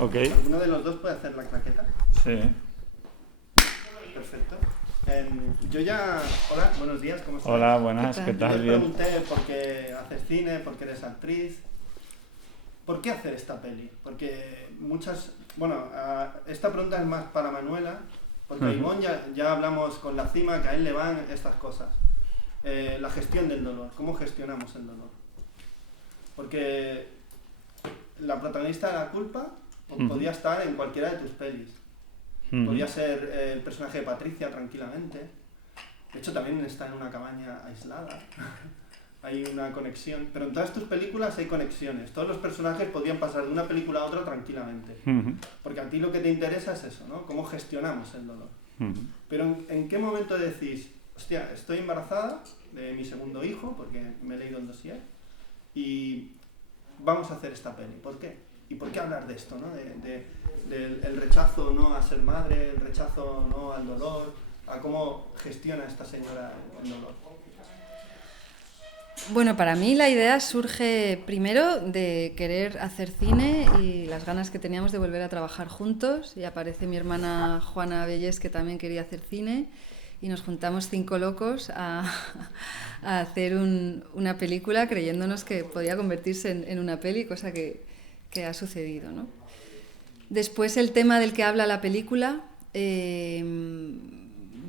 Ok. ¿Alguno de los dos puede hacer la claqueta? Sí. Perfecto. Yo ya... Hola, buenos días, ¿cómo estás? Hola, buenas, ¿qué Yo tal? les Bien. pregunté por qué haces cine, por qué eres actriz. ¿Por qué hacer esta peli? Porque muchas... Bueno, esta pregunta es más para Manuela, porque a Ivonne ya hablamos con la cima, que a él le van estas cosas. La gestión del dolor, ¿cómo gestionamos el dolor? Porque la protagonista de La culpa podía estar en cualquiera de tus pelis. Podría ser el personaje de Patricia tranquilamente. De hecho, también está en una cabaña aislada. Hay una conexión. Pero en todas tus películas hay conexiones. Todos los personajes podrían pasar de una película a otra tranquilamente. Porque a ti lo que te interesa es eso, ¿no? Cómo gestionamos el dolor. Pero ¿en qué momento decís, hostia, estoy embarazada de mi segundo hijo, porque me he leído el dossier, y vamos a hacer esta peli? ¿Por qué? ¿Y por qué hablar de esto, ¿no? Del rechazo no a ser madre, el rechazo no al dolor, a cómo gestiona esta señora el dolor. Bueno, para mí la idea surge primero de querer hacer cine y las ganas que teníamos de volver a trabajar juntos, y aparece mi hermana Juana Bellés, que también quería hacer cine, y nos juntamos 5 locos a hacer una película creyéndonos que podía convertirse en una peli, cosa que ha sucedido, ¿no? Después el tema del que habla la película,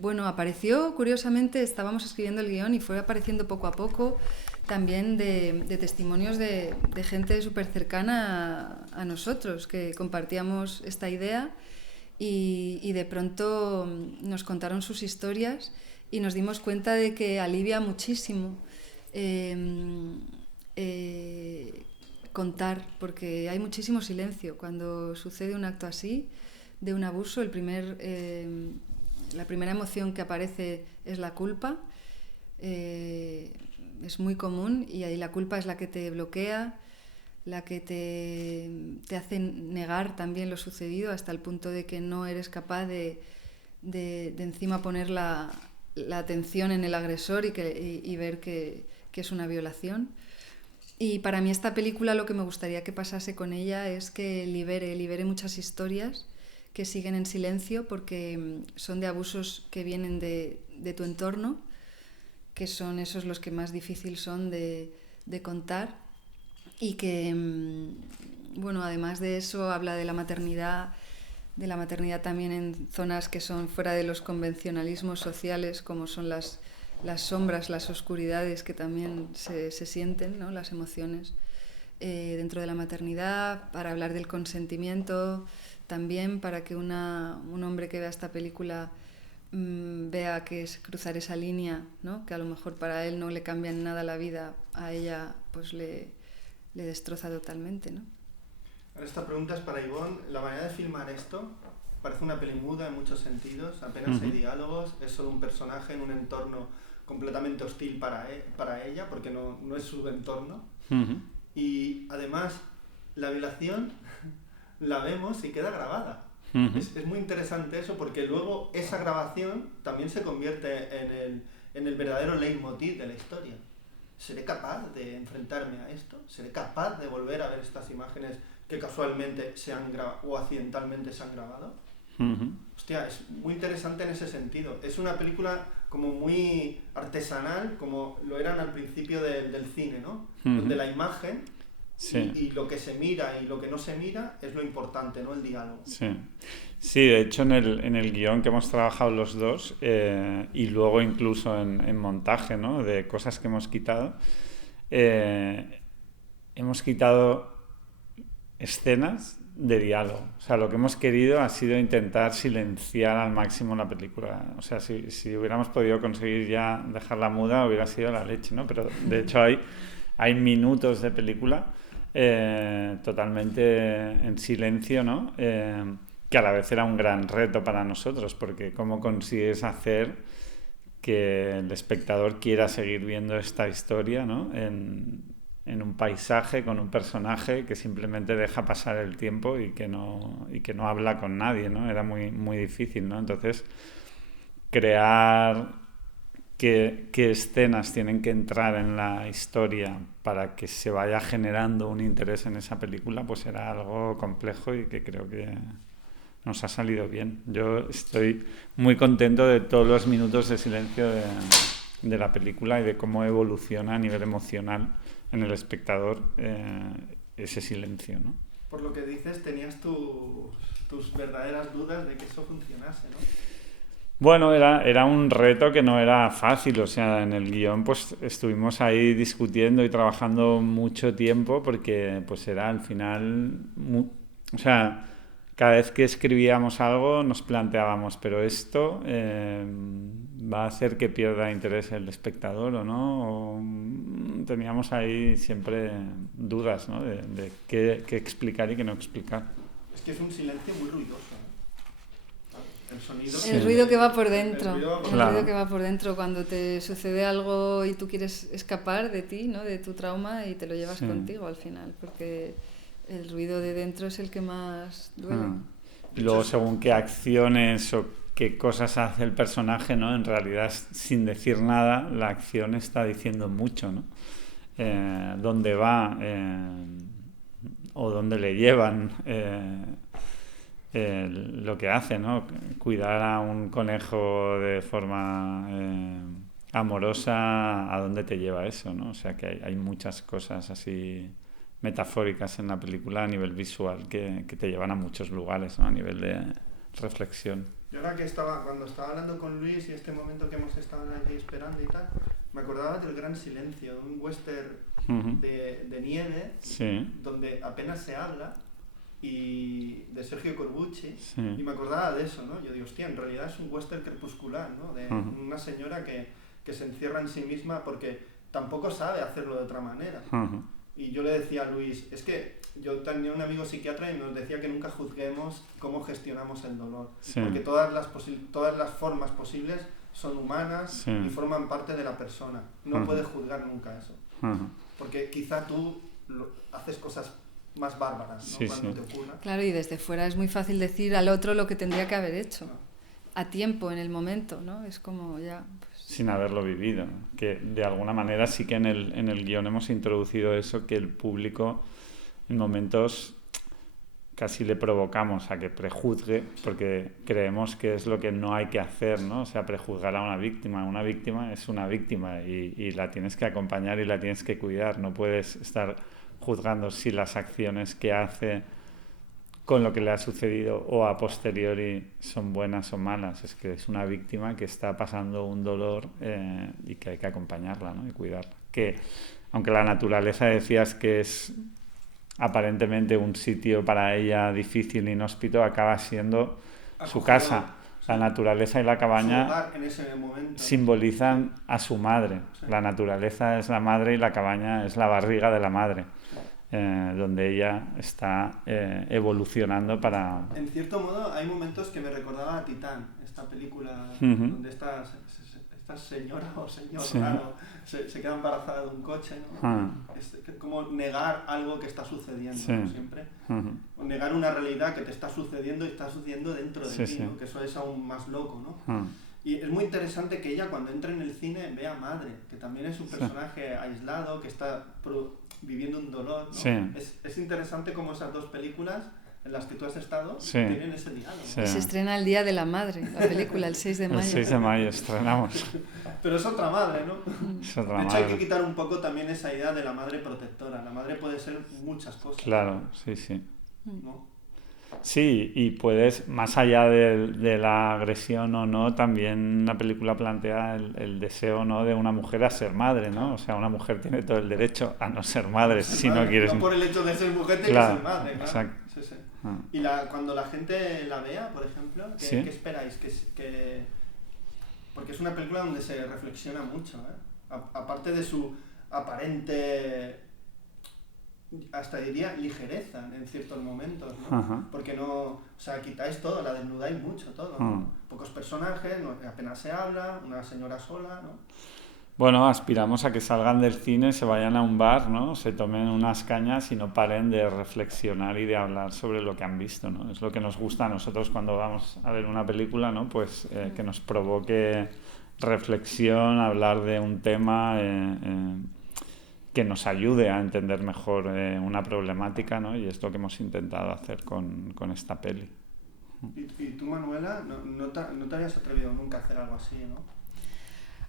bueno, apareció curiosamente, estábamos escribiendo el guión y fue apareciendo poco a poco también de testimonios de gente súper cercana a nosotros, que compartíamos esta idea, y de pronto nos contaron sus historias y nos dimos cuenta de que alivia muchísimo contar, porque hay muchísimo silencio cuando sucede un acto así de un abuso. La primera emoción que aparece es la culpa, es muy común, y ahí la culpa es la que te bloquea, la que te hace negar también lo sucedido hasta el punto de que no eres capaz de encima poner la atención en el agresor y ver que es una violación. Y para mí esta película, lo que me gustaría que pasase con ella es que libere muchas historias que siguen en silencio porque son de abusos que vienen de tu entorno, que son esos los que más difícil son de contar, y que, bueno, además de eso habla de la maternidad también en zonas que son fuera de los convencionalismos sociales, como son las sombras, las oscuridades que también se sienten, ¿no? Las emociones dentro de la maternidad, para hablar del consentimiento, también para que un hombre que vea esta película vea que es cruzar esa línea, ¿no? Que a lo mejor para él no le cambia en nada la vida, a ella pues le destroza totalmente, ¿no? Ahora esta pregunta es para Ivonne. La manera de filmar esto parece una peli muda en muchos sentidos, apenas hay diálogos, es solo un personaje en un entorno completamente hostil para ella, porque no es su entorno. Y además la violación la vemos y queda grabada. Es muy interesante eso, porque luego esa grabación también se convierte en el verdadero leitmotiv de la historia. ¿Seré capaz de enfrentarme a esto? ¿Seré capaz de volver a ver estas imágenes que casualmente o accidentalmente se han grabado? Hostia, es muy interesante en ese sentido. Es una película como muy artesanal, como lo eran al principio del cine, ¿no? Donde la imagen y lo que se mira y lo que no se mira es lo importante, ¿no? El diálogo. Sí, de hecho en el guión que hemos trabajado los dos, y luego incluso en montaje, ¿no? De cosas que hemos quitado, hemos quitado escenas de diálogo. O sea, lo que hemos querido ha sido intentar silenciar al máximo la película. O sea, si hubiéramos podido conseguir ya dejarla muda, hubiera sido la leche, ¿no? Pero de hecho hay minutos de película totalmente en silencio, ¿no? Que a la vez era un gran reto para nosotros, porque cómo consigues hacer que el espectador quiera seguir viendo esta historia, ¿no? En un paisaje con un personaje que simplemente deja pasar el tiempo y que no habla con nadie, ¿no? Era muy, muy difícil, ¿no? Entonces, crear qué escenas tienen que entrar en la historia para que se vaya generando un interés en esa película, pues era algo complejo y que creo que nos ha salido bien. Yo estoy muy contento de todos los minutos de silencio de la película y de cómo evoluciona a nivel emocional en el espectador ese silencio, ¿no? Por lo que dices, tenías tus verdaderas dudas de que eso funcionase, ¿no? Bueno, era un reto que no era fácil, o sea, en el guión pues estuvimos ahí discutiendo y trabajando mucho tiempo porque pues era al final, o sea, cada vez que escribíamos algo nos planteábamos, pero esto va a hacer que pierda interés el espectador o no, teníamos ahí siempre dudas, ¿no? de qué explicar y qué no explicar. Es que es un silencio muy ruidoso, ¿no? El sonido. El ruido que va por dentro. El ruido que va por dentro cuando te sucede algo y tú quieres escapar de ti, ¿no? De tu trauma y te lo llevas contigo al final, porque el ruido de dentro es el que más duele. Y luego según qué acciones o qué cosas hace el personaje, ¿no? En realidad sin decir nada la acción está diciendo mucho, ¿no? Dónde va o dónde le llevan lo que hace, ¿no? Cuidar a un conejo de forma amorosa, ¿a dónde te lleva eso, ¿no? O sea que hay muchas cosas así metafóricas en la película a nivel visual que te llevan a muchos lugares, ¿no? A nivel de reflexión. Yo ahora que cuando estaba hablando con Luis y este momento que hemos estado aquí esperando y tal, me acordaba del Gran Silencio, un western de nieve, sí, donde apenas se habla, y de Sergio Corbucci, sí. Y me acordaba de eso, ¿no? Yo digo, hostia, en realidad es un western crepuscular, ¿no? De una señora que se encierra en sí misma porque tampoco sabe hacerlo de otra manera. Y yo le decía a Luis, es que yo tenía un amigo psiquiatra y nos decía que nunca juzguemos cómo gestionamos el dolor, porque todas las formas posibles son humanas y forman parte de la persona. No puedes juzgar nunca eso, porque quizá tú haces cosas más bárbaras, ¿no? Cuando te ocurra. Claro, y desde fuera es muy fácil decir al otro lo que tendría que haber hecho, a tiempo, en el momento, ¿no? Es como ya... Pues... Sin haberlo vivido, que de alguna manera sí que en el guión hemos introducido eso, que el público en momentos casi le provocamos a que prejuzgue, porque creemos que es lo que no hay que hacer, ¿no? O sea, prejuzgar a una víctima. Una víctima es una víctima y la tienes que acompañar y la tienes que cuidar. No puedes estar juzgando si las acciones que hace con lo que le ha sucedido o a posteriori son buenas o malas. Es que es una víctima que está pasando un dolor y que hay que acompañarla, ¿no? Y cuidarla. Que aunque la naturaleza decías que es aparentemente un sitio para ella difícil, inhóspito, acaba siendo su casa. La naturaleza y la cabaña en ese momento simbolizan a su madre. La naturaleza es la madre y la cabaña es la barriga de la madre. Donde ella está evolucionando para... En cierto modo hay momentos que me recordaba a Titán, esta película donde esta señora o señor raro se queda embarazada de un coche, ¿no? Es como negar algo que está sucediendo, ¿no? Siempre. O negar una realidad que te está sucediendo y está sucediendo dentro de ti, ¿no? Que eso es aún más loco, ¿no? Y es muy interesante que ella cuando entra en el cine vea a Madre, que también es un personaje aislado, que está viviendo un dolor, ¿no? Es interesante cómo esas dos películas en las que tú has estado tienen ese diálogo. Se estrena el Día de la Madre, la película, el 6 de mayo. El 6 de mayo estrenamos. Pero es otra madre, ¿no? Es otra de hecho, madre. hay que quitar un poco también esa idea de la madre protectora. La madre puede ser muchas cosas. Claro, sí. ¿No? Sí, y puedes, más allá de la agresión o no, también la película plantea el deseo, ¿no?, de una mujer a ser madre, ¿no? O sea, una mujer tiene todo el derecho a no ser madre si no quieres... No por el hecho de ser mujer tiene que ser madre, claro. Exacto. Sí. Y cuando la gente la vea, por ejemplo, ¿qué esperáis? Porque es una película donde se reflexiona mucho, ¿eh? Aparte de su aparente... hasta diría ligereza en ciertos momentos, ¿no? Porque no, o sea, quitáis todo, la desnudáis mucho todo, ¿no? Pocos personajes, apenas se habla, una señora sola, ¿no? Bueno, aspiramos a que salgan del cine, se vayan a un bar, ¿no? Se tomen unas cañas y no paren de reflexionar y de hablar sobre lo que han visto, ¿no? Es lo que nos gusta a nosotros cuando vamos a ver una película, ¿no? Pues que nos provoque reflexión, hablar de un tema que nos ayude a entender mejor una problemática, ¿no? Y es lo que hemos intentado hacer con esta peli. ¿Y tú, Manuela, no te habías atrevido nunca a hacer algo así, ¿no?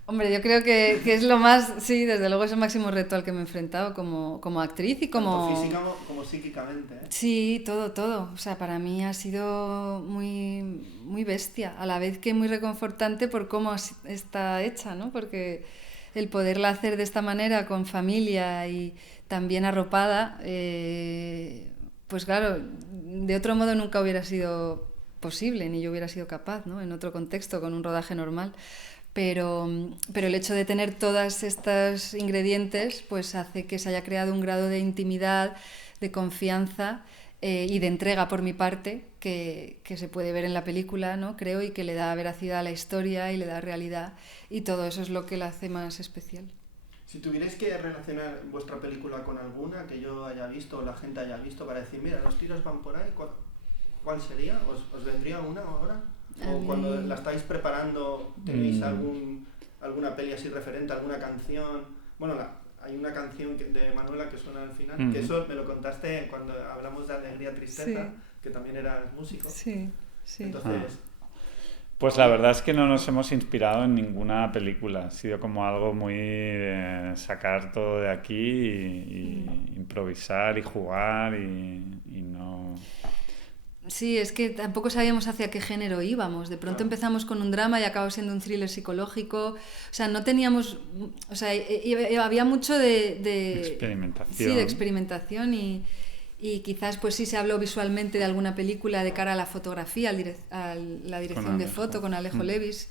Hombre, yo creo que es lo más, sí, desde luego es el máximo reto al que me he enfrentado como actriz y como... Tanto física como psíquicamente, ¿eh? Sí, todo. O sea, para mí ha sido muy, muy bestia, a la vez que muy reconfortante por cómo está hecha, ¿no? Porque el poderla hacer de esta manera, con familia y también arropada, pues claro, de otro modo nunca hubiera sido posible, ni yo hubiera sido capaz, ¿no? En otro contexto, con un rodaje normal. Pero el hecho de tener todos estos ingredientes pues hace que se haya creado un grado de intimidad, de confianza y de entrega por mi parte que se puede ver en la película, ¿no? Creo, y que le da veracidad a la historia y le da realidad, y todo eso es lo que la hace más especial. Si tuvierais que relacionar vuestra película con alguna que yo haya visto o la gente haya visto para decir, mira, los tiros van por ahí, ¿cuál sería? ¿Os vendría una ahora? ¿O cuando la estáis preparando tenéis alguna peli así referente, alguna canción? Bueno, hay una canción de Manuela que suena al final, que eso me lo contaste cuando hablamos de Alegría Tristeza, que también eras músico. Sí. Entonces... Pues la verdad es que no nos hemos inspirado en ninguna película. Ha sido como algo muy sacar todo de aquí y improvisar y jugar y no... Sí, es que tampoco sabíamos hacia qué género íbamos. De pronto empezamos con un drama y acabó siendo un thriller psicológico. O sea, no teníamos... O sea, había mucho de experimentación. Sí, de experimentación y quizás pues sí se habló visualmente de alguna película de cara a la fotografía, a la dirección de foto con Alejo Levis.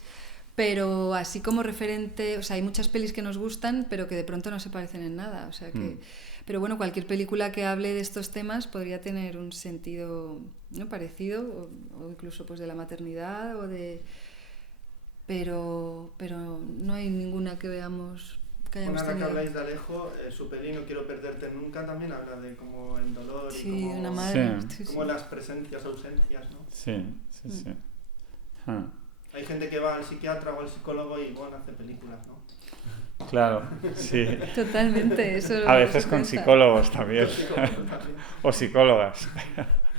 Pero así como referente... O sea, hay muchas pelis que nos gustan, pero que de pronto no se parecen en nada. O sea que... Pero bueno, cualquier película que hable de estos temas podría tener un sentido, ¿no?, parecido, o incluso pues de la maternidad o de... Pero no hay ninguna que veamos que hayamos tenido. Una que habláis de Alejo, su peli No quiero perderte nunca también habla de como el dolor sí, y como, una madre, como las presencias, ausencias, ¿no? Sí. Hay gente que va al psiquiatra o al psicólogo y bueno, hace películas, ¿no? Claro, sí. Totalmente, eso. A veces con psicólogos también. O psicólogas.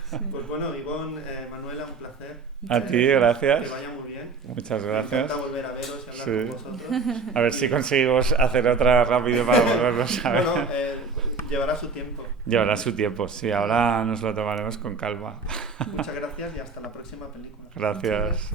Sí. Pues bueno, Ivonne, Manuela, un placer. A ti, gracias. Que vaya muy bien. Muchas gracias. Me encanta volver a veros y hablar con vosotros. A ver si conseguimos hacer otra rápido para volvernos a ver. Bueno, llevará su tiempo. Llevará su tiempo, sí. Ahora nos lo tomaremos con calma. Muchas gracias y hasta la próxima película. Gracias.